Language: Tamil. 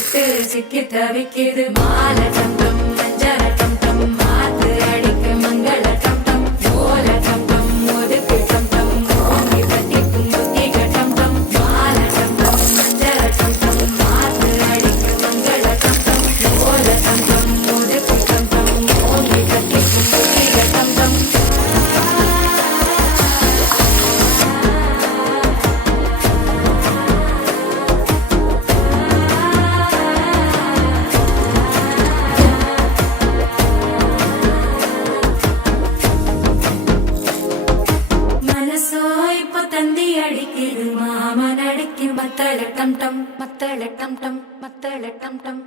விட்டு சிக்கி தவிக்குது மாலை டம் டம் மஞ்சள டம் டம் மாத்து அடிக்க மங்கள டம் டம் ஓல டம் டம் ஒதுக்கு டம் டம் ஓங்கி தட்டிக்கும் புத்திக டம் டம் மாலை டம் டம் மஞ்சள டம் டம் மாத்து அடிக்க மங்கள டம் டம் ஓல டம் டம் ஒதுக்கு டம் டம் ஓங்கி தட்டிக்கும் புத்திக டம் டம் தந்தி அடிக்குது மாமன் அடிக்கு மத்தள டம் டம் மத்தள டம் டம் மத்தள டம் டம்